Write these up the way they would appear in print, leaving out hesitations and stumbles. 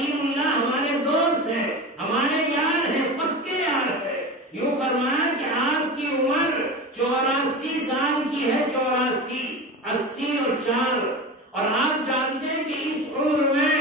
خلیل اللہ ہمارے دوست ہیں، ہمارے یار ہیں، پکے یار ہیں۔ یوں فرمایا کہ آپ کی عمر 84 سال کی ہے، 84، 80 اور 4، اور آپ جانتے ہیں کہ اس عمر میں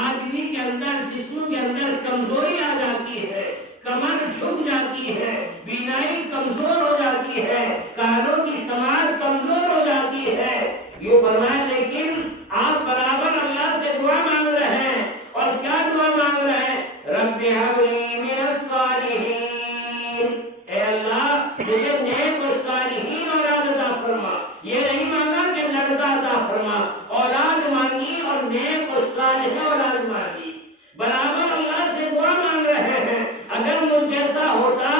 آدمی کے اندر، جسم کے اندر کمزوری آ جاتی ہے، کمر جھک جاتی ہے، بینائی کمزور ہو جاتی ہے، کانوں کی سماعت کمزور ہو جاتی ہے۔ یوں فرمایا لیکن آپ برابر اللہ سے دعا مانگ رہے ہیں، اور کیا دعا مانگ رہے ہیں؟ رب ہب لی من الصالحین، اے اللہ مجھے نیک و صالحین اولاد عطا فرما۔ یہ نہیں مانگا کہ لڑکا عطا فرما، اولاد مانگی اور نیک و صالح اولاد مانگی۔ برابر اللہ سے دعا مانگ رہے ہیں۔ اگر مجھ جیسا ہوتا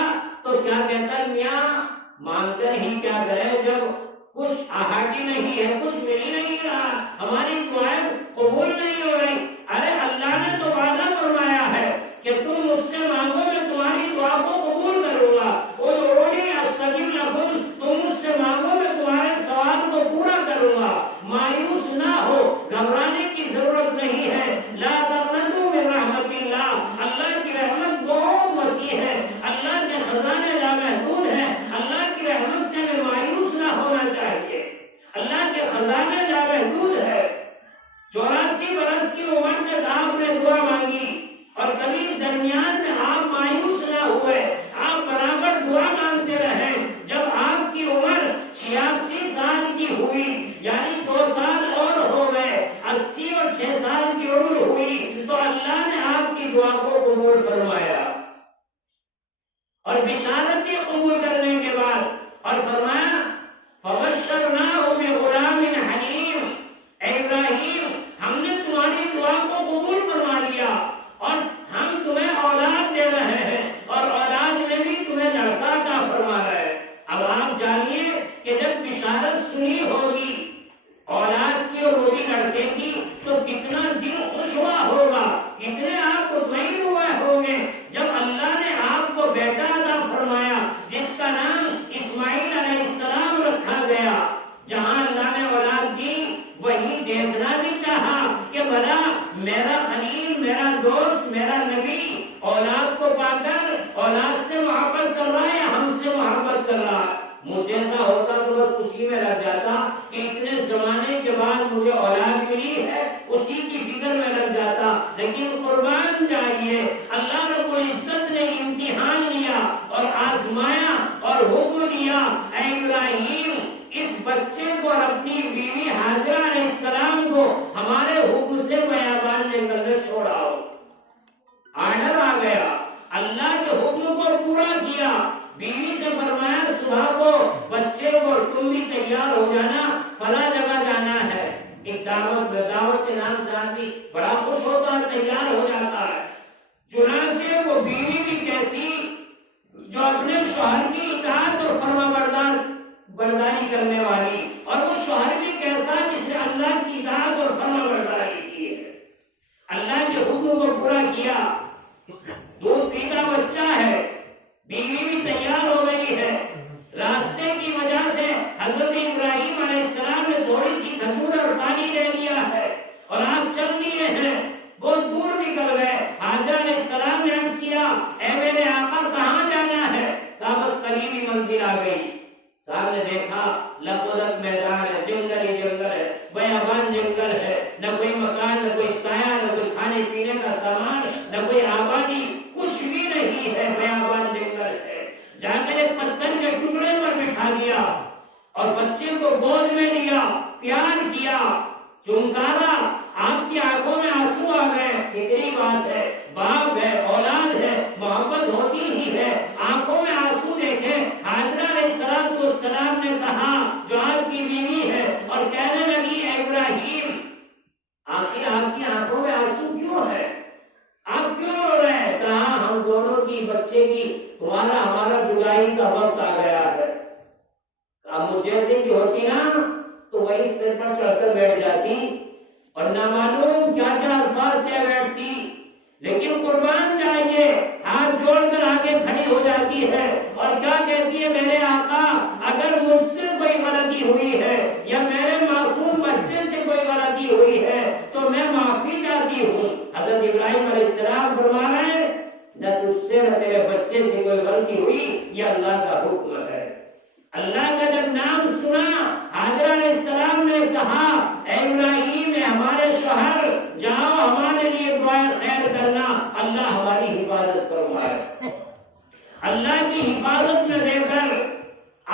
تو کیا کہتا میاں مانگ کر ہی کیا کرے، جب کچھ آہٹی نہیں ہے، کچھ مل ہی نہیں رہا، ہماری دعائیں قبول نہیں ہو رہی۔ ارے اللہ نے تو وعدہ فرمایا ہے کہ تم مجھ سے مانگو، میں تمہاری دعا کو قبول کروں گا۔ ادعونی استجب لکم، تم مجھ سے مانگو میں تمہارے سوال کو پورا کروں گا۔ مایوس نہ ہو، گھبرانے کی ضرورت نہیں ہے۔ لا تقنطوا من رحمت اللہ، اللہ کی رحمت بہت وسیع ہے، اللہ کے خزانے لامحدود ہیں۔ اللہ کی رحمت سے ہمیں مایوس نہ ہونا چاہیے، اللہ کے خزانے لامحدود ہے۔ 84 برس کی عمر تک آپ نے دعا مانگی، اور کبھی درمیان میں آپ مایوس نہ ہوئے، آپ برابر دعا مانگتے رہے۔ جب آپ کی عمر 86 سال کی ہوئی، یعنی 2 سال اور ہو گئے، 80 اور 6 سال کی عمر ہوئی، تو اللہ نے آپ کی دعا کو قبول فرمایا، اور بشارت بھی قبول کرنے کے بعد، اور فرمایا فَبَشَّرْنَاهُ بِغُلَامٍ حَلِيمٍ، اے ابراہیم ہم نے تمہاری دعا کو قبول فرما لیا، اور ہم تمہیں اولاد دے رہے ہیں، اور اولاد میں بھی تمہیں لڑکا عطا فرما رہے ہیں۔ اب آپ جانیے کہ جب بشارت سنی ہوگی اولاد کی اور وہ بھی لڑکے کی، تو کتنا دل خوش ہوا ہوگا، کتنے آپ مطمئن ہوئے ہوں گے جب اللہ نے آپ کو بیٹا عطا فرمایا جس کا نام اسماعیل علیہ السلام رکھا گیا۔ جہاں اللہ نے اولاد دی وہی دیکھنا بھی چاہا کہ بھلا میرا خلیل، میرا دوست، میرا نبی اولاد کو پا کر اولاد سے محبت کر رہا ہے یا ہم سے محبت کر رہا ہے۔ مجھ جیسا ہوتا تو بس خوشی میں لگ جاتا کہ اتنے زمانے کے بعد مجھے اولاد ملی ہے، اسی کی فکر میں لگ جاتا۔ لیکن قربان جائیے، اللہ رب العزت نے امتحان لیا اور آزمایا اور حکم دیا، اے ابراہیم اس بچے کو اور اپنی بیوی ہاجرہ علیہ السلام کو ہمارے حکم سے بیابان لے کر چھوڑاؤ۔ آرڈر آ گیا، اللہ کے حکم کو پورا کیا۔ بیوی سے فرمایا صبح کو بچے کو تم بھی تیار ہو جانا، فلاں جگہ جانا ہے، ایک دعوت میں، دعوت کے نام سے آدمی بڑا خوش ہوتا ہے، تیار ہو جاتا ہے۔ چنانچہ وہ بیوی بھی کیسی، جو اپنے شوہر کی اطاعت اور فرما برداری کرنے والی، اور وہ شوہر بھی کیسا جس نے اللہ کی اطاعت اور فرما برداری کی ہے، اللہ کے حکم کو پورا کیا۔ دودھ پیتا بچہ ہے، بیوی بھی تیار ہو گئی ہے۔ راستے کی وجہ سے حضرت ابراہیم علیہ السلام نے تھوڑی سی کھجور اور پانی لے لیا ہے، اور آپ چل دیے ہیں، بہت دور نکل گئے۔ حاجرہ علیہ السلام نے عرض کیا اے میرے آقا کہاں جانا ہے؟ کہا بس قریبی منزل آ گئی۔ صاحب نے دیکھا لپودک میدان ہے، جنگل ہی جنگل ہے، بیابان جنگل ہے، نہ کوئی مکان، نہ کوئی سایہ، نہ کوئی کھانے پینے کا سامان، نہ کوئی آبادی، کچھ بھی نہیں ہے، بیابان جنگل ہے۔ جا کر ایک پتھر کے ٹکڑے پر بٹھا دیا اور بچے کو گود میں لیا، پیار کیا، چمکارا۔ آپ کی آنکھوں میں آنسو آ گئے، فکری بات ہے، باپ ہے، اولاد ہے، محبت ہوتی ہی ہے۔ آنکھوں میں آنسو دیکھے، حاجرہ علیہ السلام نے کہا جو آپ کی بیوی ہے، اور کہنے لگی اے ابراہیم آخر آپ کی آنکھوں میں آنسو کیوں ہے؟ آپ کیوں رو رہے ہیں؟ کہا ہم دونوں کی، بچے کی، تمہارا ہمارا جدائی کا وقت آ گیا ہے۔ اب مجھ جیسے کی ہوتی نا تو وہی سر پر چڑھ کر بیٹھ جاتی اور نہ معلوم کیا کیا الفاظ کہہ بیٹھتی، لیکن قربان جائیے ہاتھ جوڑ کر آگے کھڑی ہو جاتی ہے اور کیا کہتی ہے میرے آقا اگر مجھ سے کوئی غلطی ہوئی ہے یا میرے معصوم بچے سے کوئی غلطی ہوئی ہے تو میں معافی چاہتی ہوں۔ حضرت ابراہیم علیہ السلام فرما رہے ہیں نہ تجھ سے نہ تیرے بچے سے کوئی غلطی ہوئی، یہ اللہ کا حکم ہے۔ اللہ کا جب نام سنا حاجرہ علیہ السلام نے کہا اے ابراہیم اے ہمارے شوہر جاؤ ہمارے لیے دعائے خیر کرنا، اللہ ہماری حفاظت فرمائے۔ اللہ کی حفاظت میں دے کر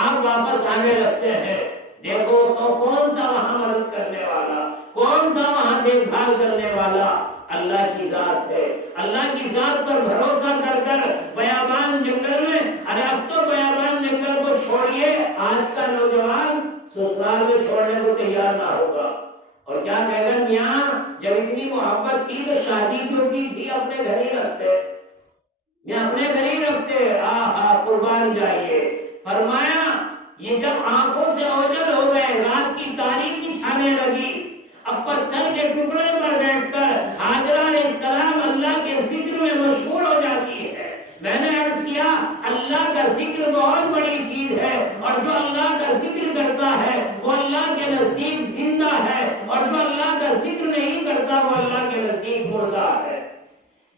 آپ واپس آنے لگتے ہیں، دیکھو تو کون تھا وہاں مدد کرنے والا، کون تھا وہاں دیکھ بھال کرنے والا؟ اللہ کی ذات ہے۔ اللہ کی ذات پر بھروسہ کر کر بیابان جنگل میں، ارے اب تو بیابان جنگل کو چھوڑیے، آج کا نوجوان سسرال میں چھوڑنے کو تیار نہ ہوگا، اور کیا کہے گا میاں جب اتنی محبت کی تو شادی کیوں کی تھی، اپنے گھر ہی رکھتے، میں اپنے گھر ہی رکھتے، آہا قربان جائیے۔ فرمایا یہ جب آنکھوں سے اوجل ہو گئے، رات کی تاریکی چھانے لگی، اب پتھر کے ٹکڑے پر بیٹھ کر حاجرہ علیہ السلام اللہ کے ذکر میں مشغول ہو جاتی ہے۔ میں نے عرض کیا اللہ کا ذکر بہت بڑی چیز ہے، اور جو اللہ کا ذکر کرتا ہے وہ اللہ کے نزدیک زندہ ہے، اور جو اللہ کا ذکر نہیں کرتا وہ اللہ کے نزدیک مردہ ہے۔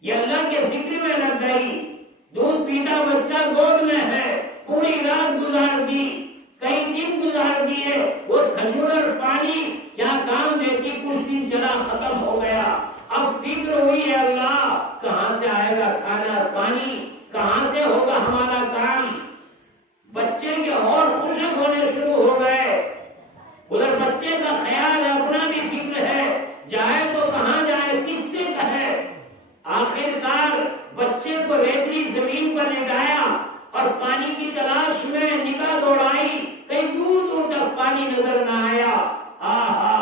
یہ اللہ کے ذکر میں لگ گئی، دودھ پیتا بچہ گود میں ہے، پوری رات گزار دی، کئی دن گزار دیے، وہ کھجور اور پانی کیا کام دیتی، کچھ دن چلا ختم ہو گیا، اب فکر ہوئی ہے اللہ کہاں سے آئے گا کھانا اور پانی، کہاں سے ہوگا ہمارا کام؟ بچے کے اور خشک ہونے شروع ہو گئے، ادھر بچے کا خیال ہے، اپنا بھی فکر ہے، جائے تو کہاں جائے، کس سے کہے؟ آخر کار بچے کو ریتلی زمین پر لٹایا اور پانی کی تلاش میں نگاہ دوڑائی، کہیں دور دور تک پانی نظر نہ آیا، آہا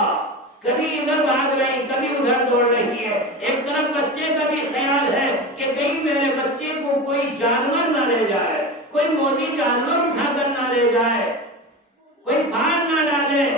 کبھی ادھر بھاگ رہی کبھی ادھر دوڑ رہی ہے، ایک طرف بچے کا بھی خیال ہے کہ کہیں میرے بچے کو کوئی جانور نہ لے جائے، کوئی موذی جانور اٹھا کر نہ لے جائے، کوئی پھاڑ نہ ڈالے۔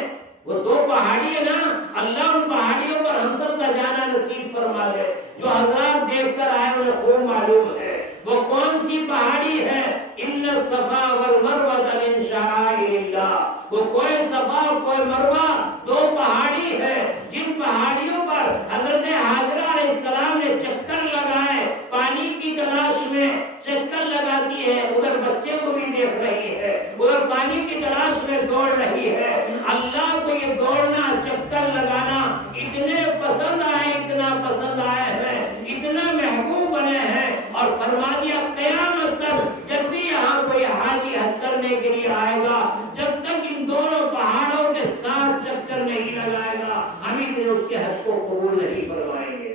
وہ دو پہاڑی ہے نا، اللہ ان پہاڑیوں پر ہم سب کا جانا نصیب فرما دے، جو حضرات دیکھ کر آئے انہیں خوب معلوم ہے وہ کون سی پہاڑی ہے۔ ان الصفا والمروہ من شعائر اللہ، وہ کوئی صفا اور کوئی مروہ دو پہاڑی ہے جن پہاڑیوں پر حضرت حاجرہ علیہ السلام نے چکر لگائے، پانی کی تلاش میں چکر لگاتی ہے، ادھر بچے کو بھی دیکھ رہی ہے، ادھر پانی کی تلاش میں دوڑ رہی ہے۔ اللہ کو یہ دوڑنا چکر لگانا اتنے پسند آئے، اتنا پسند آئے ہیں، اتنا محبوب بنے ہیں، اور فرما دیا قیامت تک جب بھی یہاں کوئی حاجی حج کرنے کے لیے آئے گا، جب تک ان دونوں پہاڑوں کے ساتھ چکر نہیں لگائے گا ہم اس کے حج کو قبول نہیں فرمائیں گے۔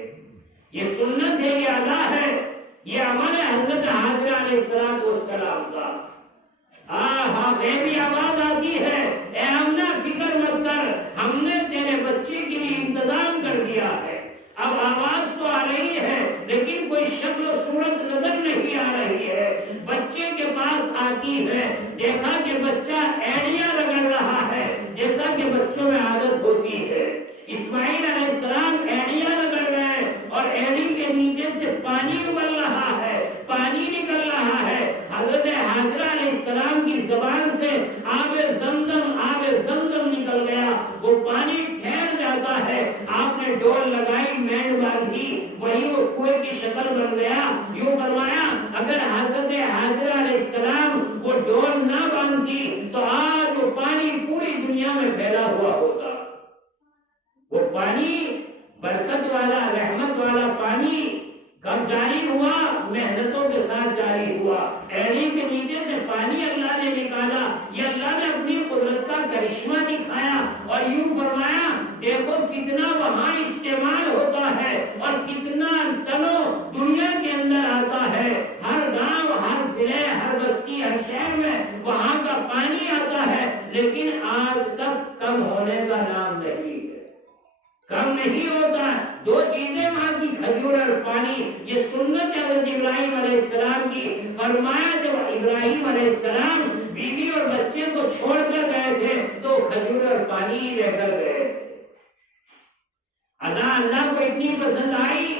یہ سنت ہے، یہ ادا ہے، یہ عمل ہے حضرت حاجرہ علیہ السلام کا۔ آہا ایسی آواز آتی ہے اے آمنہ فکر مت کر، ہم نے تیرے بچے کے لیے انتظام کر دیا ہے۔ اب آواز تو آ رہی ہے لیکن کوئی شکل و صورت نظر نہیں آ رہی ہے۔ بچے کے پاس آتی ہے، دیکھا کہ بچہ اینڈیاں رگڑ رہا ہے جیسا کہ بچوں میں عادت ہوتی ہے۔ اسماعیل علیہ السلام اینڈیاں رگڑ رہے ہیں اور اینڈی کے نیچے سے پانی ابل رہا ہے، پانی نکل رہا ہے۔ حضرت حاجرہ علیہ السلام کی زبان سے آب زمزم نکل گیا، وہ پانی ٹھہر جاتا ہے۔ آپ نے ڈول لگائی، مینڈ باندھی، وہی وہ کنویں کی شکل بن گیا۔ یوں فرمایا اگر حضرت حاجرہ علیہ السلام وہ ڈول نہ باندھتی تو آج وہ پانی پوری دنیا میں پھیلا ہوا ہوتا۔ وہ پانی برکت والا، رحمت والا پانی کب جاری ہوا؟ محنتوں کے ساتھ جاری ہوا۔ ایڑی کے نیچے سے پانی اللہ نے نکالا، یہ اللہ نے اپنی قدرت کا کرشمہ دکھایا، اور یوں فرمایا دیکھو کتنا وہاں استعمال ہوتا ہے اور کتنا ٹنوں دنیا کے اندر آتا ہے۔ ہر گاؤں، ہر ضلع، ہر بستی، ہر شہر میں وہاں کا پانی آتا ہے، لیکن آج تک کم ہونے کا نام نہیں ہے، کم نہیں ہوتا۔ دو چیزیں وہاں کی، کھجور اور پانی۔ یہ سنت حضرت ابراہیم علیہ السلام کی۔ فرمایا جب ابراہیم علیہ السلام بیوی اور بچے کو چھوڑ کر گئے تھے تو کھجور اور پانی ہی لے کر گئے۔ اللہ کو اتنی پسند آئی،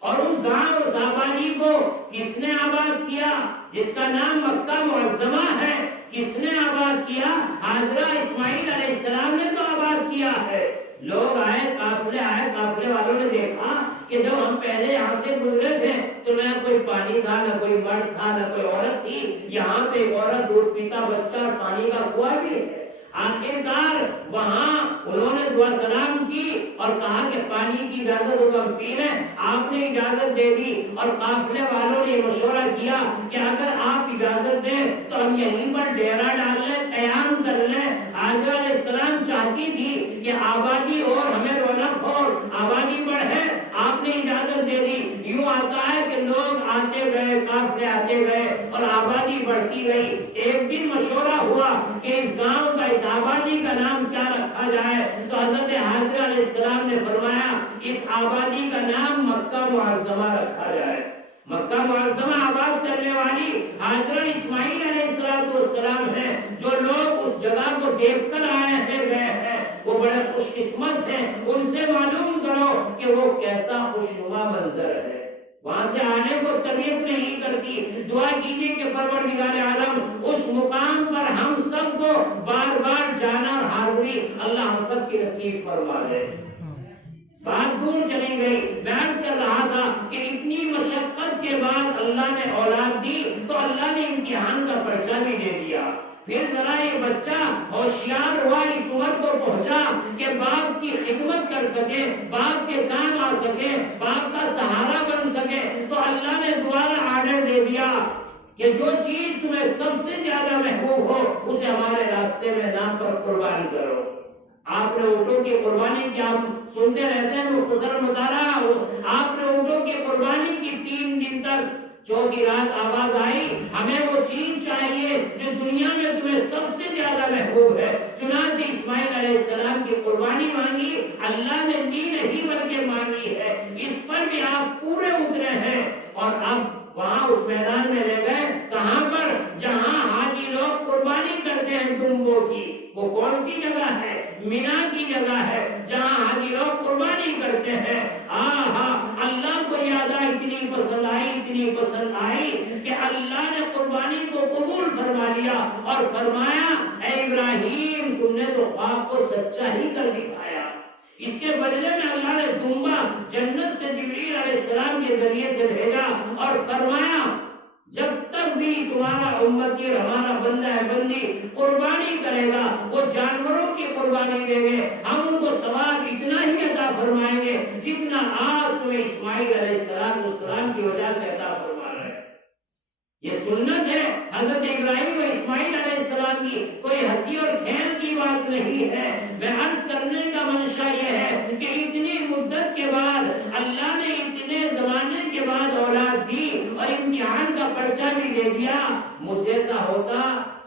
اور اس گاؤں، اس آبادی کو کس نے آباد کیا؟ جس کا نام مکہ معظمہ ہے، کس نے آباد کیا؟ حاجرہ اسماعیل علیہ السلام نے تو آباد کیا ہے۔ لوگ آئے، قافلے والوں نے دیکھا کہ جب ہم پہلے یہاں سے گزرے تھے تو نہ کوئی پانی تھا، نہ کوئی مرد تھا، نہ کوئی عورت تھی، یہاں پہ ایک عورت دودھ پیتا بچہ اور پانی کا کنواں بھی ہے۔ آخرکار وہاں انہوں نے دعا سلام کی اور کہا کہ پانی کی اجازت ہو ہم پی لیں، آپ نے اجازت دے دی، اور قافلے والوں نے مشورہ کیا کہ اگر آپ اجازت دیں تو ہم یہیں پر ڈیرا ڈال لیں، قیام کر لیں۔ حاجرہ علیہ السلام چاہتی تھی کہ آبادی اور ہمیں رونق ہو، آبادی بڑھے، آپ نے اجازت دے دی۔ یوں آتا ہے کہ لوگ آتے گئے، قافلے آتے گئے اور آبادی بڑھتی گئی۔ ایک دن مشورہ ہوا کہ اس گاؤں کا، اس آبادی کا نام کیا رکھا جائے، تو حضرت حاجرہ علیہ السلام نے فرمایا اس آبادی کا نام مکہ معظمہ رکھا جائے۔ مکہ معظمہ آباد کرنے والی حاجرہ اسماعیل علیہ السلام ہیں۔ جو لوگ اس جگہ کو دیکھ کر آئے ہیں، گئے ہیں، وہ بڑے خوش قسمت ہیں، ان سے معلوم کرو کہ وہ کیسا خوشنما منظر ہے۔ وہاں سے آنے کو طبیعت نہیں کرتی۔ دعا کیجیے کہ پروردگار عالم اس مقام پر ہم سب کو بار بار جانا اور حاضری اللہ ہم سب کی نصیب فرما دے۔ بات دور چلی گئی، بیٹھ کر رہا تھا کہ اتنی مشقت کے بعد اللہ نے اولاد دی تو اللہ نے امتحان کا پرچہ بھی دے دیا۔ پھر ذرا یہ بچہ ہوشیار ہوا، اس عمر کو پہنچا کہ باپ کی خدمت کر سکے، باپ کے کام آ سکے، باپ کا سہارا بن سکے، تو اللہ نے دوبارہ آرڈر دے دیا کہ جو چیز تمہیں سب سے زیادہ محبوب ہو اسے ہمارے راستے میں نام پر قربان کرو۔ آپ نے اونٹوں کی قربانی کی، آپ سنتے رہتے ہیں، مختصر مطالعہ ہو، آپ نے اونٹوں کی قربانی کی 3 دن تک، چوتھی رات آواز آئی ہمیں وہ چیز چاہیے جو دنیا میں تمہیں سب سے زیادہ محبوب ہے۔ چنانچہ اسماعیل علیہ السلام کی قربانی مانگی، اللہ نے دی نہیں بلکہ مانگی ہے۔ اس پر بھی آپ پورے اترے ہیں، اور اب وہاں اس میدان میں لے گئے، کہاں پر؟ جہاں حاجی لوگ قربانی کرتے ہیں دمبوں کی۔ وہ کون سی جگہ ہے؟ مینا کی جگہ ہے جہاں حاجی لوگ قربانی کرتے ہیں۔ اللہ کو یاد آئی، اتنی پسند آئی، اتنی پسند آئی کہ اللہ نے قربانی کو قبول فرما لیا اور فرمایا اے ابراہیم تم نے تو خواب کو سچا ہی کر دکھایا۔ اس کے بدلے میں اللہ نے دمبا جنت سے جبریل علیہ السلام کے ذریعے سے بھیجا اور فرمایا جب تک بھی تمہارا امتی اور ہمارا بندہ ہے بندی قربانی کرے گا، وہ جانوروں کی قربانی دیں گے، ہم ان کو ثواب اتنا ہی عطا فرمائیں گے جتنا آج تمہیں اسماعیل علیہ السلام کی وجہ سے عطا فرما رہے ہیں۔ یہ سنت ہے حضرت ابراہیم و اسماعیل علیہ السلام کی، کوئی ہنسی اور کھیل کی بات نہیں ہے۔ میں عرض کرنے کا منشا یہ ہے کہ اتنی مدت کے بعد اللہ نے اتنے زمانے کے بعد اولاد دی اور امتحان کا پرچہ بھی دے دیا۔ مجھ جیسا ہوتا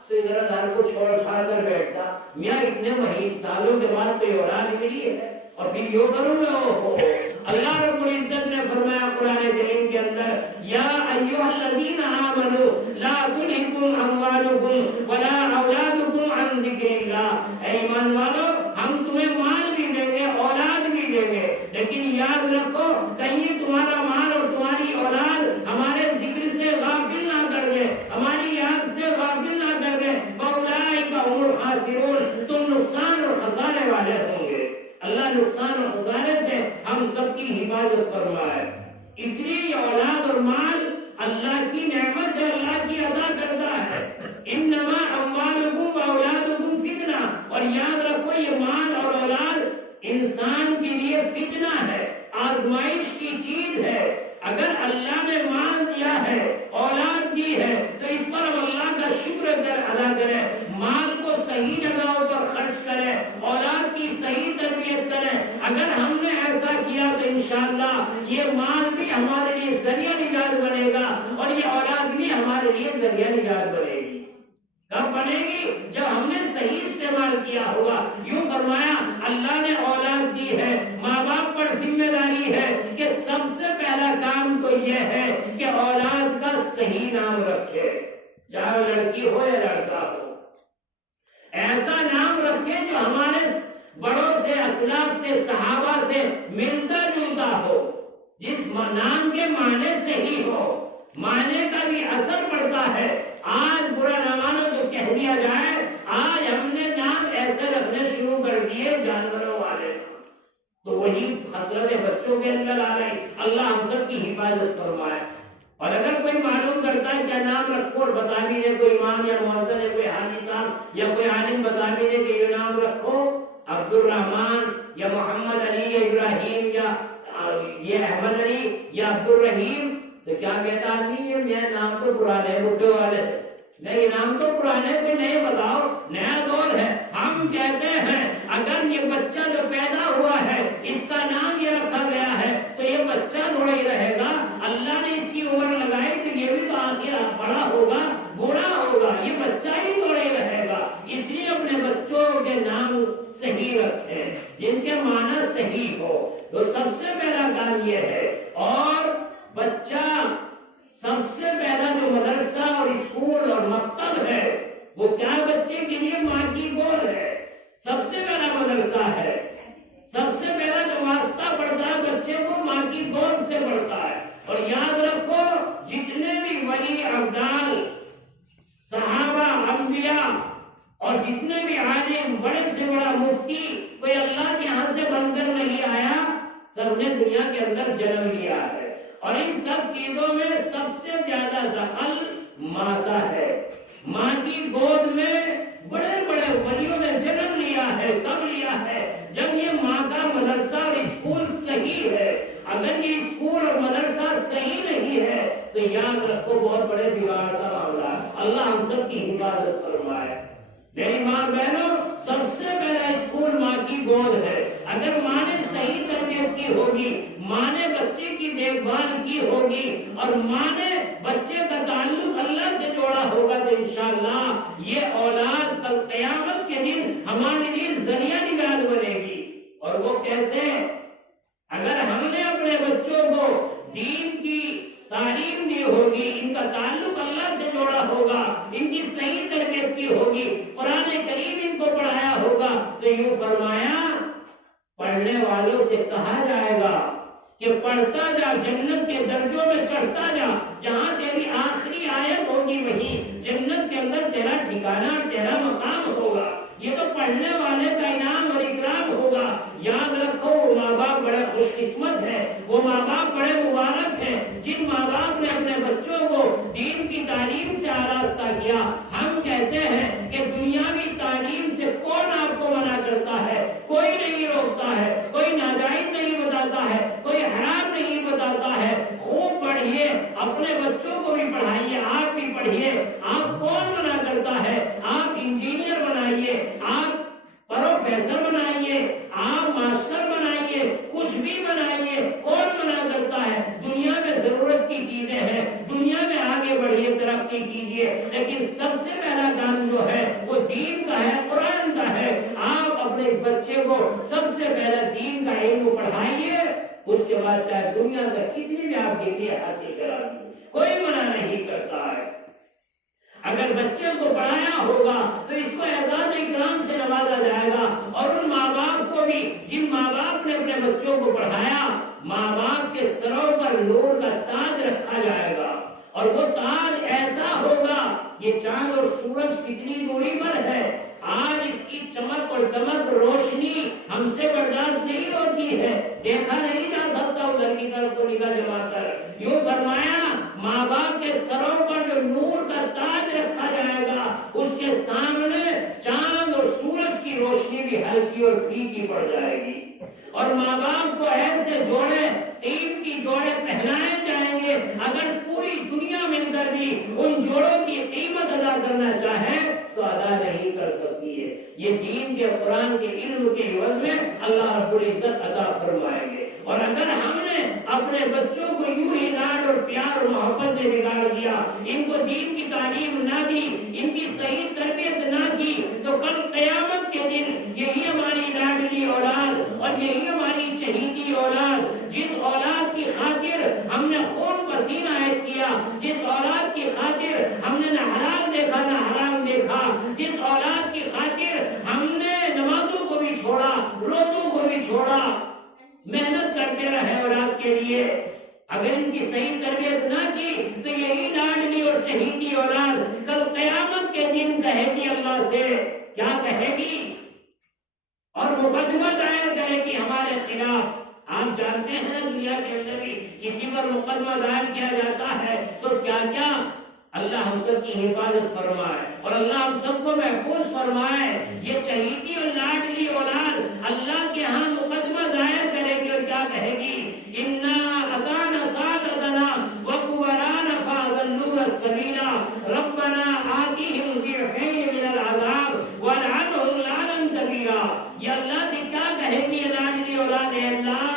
تو ادھر گھر کو چھوڑ چھاڑ کر بیٹھتا، میاں اتنے مہین سالوں کے بعد کوئی اولاد ملی ہے اور پھر یوں کروں میں اللہ رب العزت نے فرمایا قرآن کریم کے اندر یا ایھا الذین آمنوا لا تلھکم اموالکم ولا اولادکم عن ذکر اللہ۔ اے ایمان والو ہم تمہیں مال بھی دیں گے، اولاد بھی دیں گے، لیکن یاد رکھو کہیں تمہارا مال اور تمہاری اولاد ہمارے ذکر سے غافل نہ کر دے، ہماری یاد سے غافل نہ کر دے، فاولئک هم الخاسرون، تم نقصان اور خسارے والے ہوں گے۔ اللہ نقصان اور خسارے سے ہم سب کی حفاظت فرمائے۔ اس لیے یہ اولاد اور مال اللہ کی نعمت ہے، اللہ کی عطا کردہ ہے۔ انما اموالکم واولادکم فتنہ، اور یاد رکھو یہ مال اور اولاد انسان کے لیے فتنہ ہے، آزمائش کی چیز ہے۔ اگر اللہ نے مال دیا ہے، اولاد دی ہے، تو اس پر ہم اللہ کا شکر ادا کریں، مال کو صحیح جگہوں پر خرچ کریں، اولاد کی صحیح تربیت کریں۔ اگر ہم نے ایسا کیا تو انشاءاللہ یہ مال بھی ہمارے لیے ذریعہ نجات بنے گا اور یہ اولاد بھی ہمارے لیے ذریعہ نجات بنے گی۔ کب بنے گی؟ جب ہم نے صحیح استعمال کیا ہوگا۔ یوں فرمایا اللہ نے اولاد دی ہے، ماں باپ پر ذمہ داری ہے کہ سب سے پہلا کام تو یہ ہے کہ اولاد کا صحیح نام رکھے، چاہے وہ لڑکی ہو یا لڑکا ہو، ایسا نام رکھے جو ہمارے بڑوں سے، اسلاف سے، صحابہ سے ملتا جلتا ہو، جس نام کے معنی سے ہی ہو، معنی کا بھی اثر پڑتا ہے۔ آج برا نہ مانو تو کہہ دیا جائے آج ہم نے نام ایسے رکھنے شروع کر دیے جانوروں والے، تو وہی حسرتیں بچوں کے اندر آ رہی. اللہ ہم سب کی حفاظت فرمائے. اور اگر کوئی معلوم کرتا ہے کیا نام رکھو اور بتا بھی دے، کوئی امام یا مؤذن یا کوئی حاجی صاحب یا کوئی عالم بتا بھی دے کہ یہ نام رکھو عبد الرحمان یا محمد علی یا ابراہیم یا یہ احمد علی یا عبد الرحیم، تو کیا کہتا آدمی یہ نام تو پرانے بڈھے والے نہیں، نام تو پرانے، کوئی نئے بتاؤ، نیا دور ہے. ہم کہتے ہیں اگر یہ بچہ جو پیدا ہوا ہے اس کا نام یہ رکھا گیا ہے تو یہ بچہ تھوڑا ہی رہے گا. اللہ نے اس کی عمر لگائی تو یہ بھی تو آخر بڑا ہوگا، بوڑھا ہوگا، یہ بچہ ہی تھوڑا ہی رہے گا. اس لیے اپنے بچوں کے نام صحیح رکھیں جن کے معنی صحیح ہو. تو سب سے پہلا کام یہ ہے. اور بچہ سب سے پہلا جو مدرسہ اور اسکول اور مکتب ہے وہ کیا بچے کے لیے ماں کی گود ہے. سب سے پہلا مدرسہ ہے، سب سے پہلا جو واسطہ پڑتا ہے بچے کو ماں کی گود سے پڑتا ہے. اور یاد رکھو جتنے بھی ولی ابدال صحابہ انبیاء اور جتنے بھی عالم بڑے سے بڑا مفتی کوئی اللہ کے ہاں سے بن کر نہیں آیا، سب نے دنیا کے اندر جنم لیا ہے. اور ان سب چیزوں میں سب سے زیادہ دخل ماں کا ہے. ماں کی گود میں بڑے بڑے ولیوں نے جنم لیا ہے. کب لیا ہے؟ جب یہ ماں کا مدرسہ اور اسکول صحیح ہے. اگر یہ اسکول اور مدرسہ صحیح نہیں ہے تو یاد رکھو بہت بڑے بگاڑ کا معاملہ ہے. اللہ ہم سب کی حفاظت فرمائے. میری ماں بہنوں، سب سے پہلا اسکول ماں کی گود ہے. اگر ماں نے صحیح تربیت کی ہوگی، ماں نے بچے کی دیکھ بھال کی ہوگی اور ماں نے بچے کا تعلق اللہ سے جوڑا ہوگا تو انشاءاللہ یہ اولاد کل قیامت کے دن ہمارے لیے ذریعہ نجات بنے گی. اور وہ کیسے؟ اگر ہم نے اپنے بچوں کو دین کی تعلیم دی ہوگی، ان کا تعلق اللہ سے جوڑا ہوگا، ان کی صحیح تربیت کی ہوگی، قرآن کریم ان کو پڑھایا ہوگا، تو یوں فرمایا پڑھنے والوں سے کہا جائے گا کہ پڑھتا جا، جنت کے درجوں میں چڑھتا جا. جہاں تیری آخری آیت ہوگی وہیں جنت کے اندر تیرا ٹھکانہ، تیرا مقام ہوگا. یہ تو پڑھنے والے کا انعام اور اکرام ہوگا. یاد رکھو وہ ماں باپ بڑے خوش قسمت ہیں، وہ ماں باپ بڑے مبارک ہیں جن ماں باپ نے اپنے بچوں کو دین کی تعلیم سے آراستہ کیا. ہم کہتے ہیں کہ دنیاوی تعلیم سے کون آپ کو منع کرتا ہے؟ کوئی نہیں روکتا ہے، کوئی ناجائز نہیں بتاتا ہے، کوئی حرام نہیں بتاتا ہے. خوب پڑھیے، اپنے بچوں کو بھی پڑھائیے، آپ بھی پڑھیے. آپ کون منع کرتا ہے؟ آپ انجینئر بنائیے، آپ پروفیسر بنائیے، آپ ماسٹر بنائیے، کچھ بھی بنائیے. کون منع کرتا ہے؟ دنیا میں ضرورت کی چیزیں ہیں، دنیا میں آگے بڑھیے، ترقی کیجیے. لیکن سب سے پہلا کام جو ہے وہ دین کا ہے، قرآن کا ہے. آپ اپنے بچے کو سب سے پہلا دین کا علم پڑھائیے. اس کے بعد چاہے دنیا کا کتنی بھی آپ ڈگری حاصل کرا دیں، کوئی منع نہیں کرتا ہے. اگر بچے کو پڑھایا ہوگا تو اس کو اعزاز اکرام سے نوازا جائے گا. اور ان ماں باپ کو بھی جن ماں باپ نے اپنے بچوں کو پڑھایا، ماں باپ کے سروں پر نور کا تاج رکھا جائے گا. اور وہ تاج ایسا ہوگا، یہ چاند اور سورج کتنی دوری پر ہے، آج اس کی چمک اور دمک روشنی ہم سے برداشت نہیں ہوتی ہے، دیکھا نہیں جا سکتا ادھر کی طرف کو نگاہ جما کر. یوں فرمایا ماں باپ کے سروں پر جو نور کا تاج رکھا جائے گا اس کے سامنے چاند اور سورج کی روشنی بھی ہلکی اور پھیکی پڑ جائے گی. اور ماں باپ کو ایسے جوڑے، قیمتی جوڑے پہنائے جائیں گے، اگر پوری دنیا مل کر بھی ان جوڑوں کی قیمت ادا کرنا چاہے تو ادا نہیں کر سکتی ہے. یہ دین کے قرآن کے علم کے عوض میں اللہ رب العزت عطا فرمائیں گے. اور اگر ہم نے اپنے بچوں کو یوں ہی لاڈ اور پیار اور محبت سے بگاڑ دیا، ان کو دین کی تعلیم نہ دی، ان کی صحیح تربیت نہ کی، تو کل قیامت کے دن یہی ہماری لاڈلی اولاد اور یہی ہماری چہیتی اولاد، جس اولاد کی خاطر ہم نے خون پسینہ عائد کیا، جس اولاد کی خاطر ہم نے نہ حلال دیکھا نہ حرام دیکھا، جس اولاد کی خاطر ہم نے نمازوں کو بھی چھوڑا، روزوں کو بھی چھوڑا، محنت کرتے رہے اولاد کے لیے، اگر ان کی صحیح تربیت نہ کی تو یہی لاڈلی اور چہیتی اولاد کل قیامت کے دن کہے گی اللہ سے، کیا کہے گی؟ اور مقدمہ دائر کرے گی ہمارے خلاف. آپ جانتے ہیں نا دنیا کے اندر بھی کسی پر مقدمہ دائر کیا جاتا ہے تو کیا کیا اللہ ہم سب کی حفاظت فرمائے اور اللہ ہم سب کو محفوظ فرمائے. یہ چہیتی اور لاڈلی اولاد اللہ کے ہاں مقدمہ دائر کرے گی اور کیا کہے گی؟ انا اطعنا سادتنا وكبرانا فاضلونا السبيل ربنا آتهم ضعفين من العذاب والعنهم لعنا كبيرا. یہ اللہ سے کیا کہے گی یہ لاڈلی اولاد؟ اے اللہ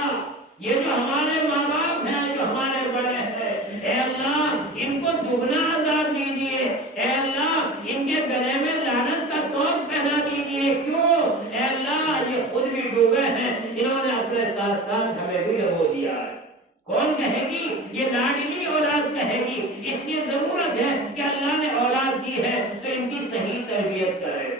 یہ جو ہمارے ماں باپ ہیں، جو ہمارے بڑے ہیں، اے اللہ ان کو دگنا عذاب دیجئے. اے اللہ ان کے گلے میں لعنت کا توق پہنا دیجئے. کیوں؟ اے اللہ یہ خود بھی ڈوبے ہیں، انہوں نے اپنے ساتھ ساتھ ہمیں بھی ڈبو دیا ہے. کون کہے گی؟ یہ لاڈلی اولاد کہے گی. اس لیے ضرورت ہے کہ اللہ نے اولاد دی ہے تو ان کی صحیح تربیت کرے.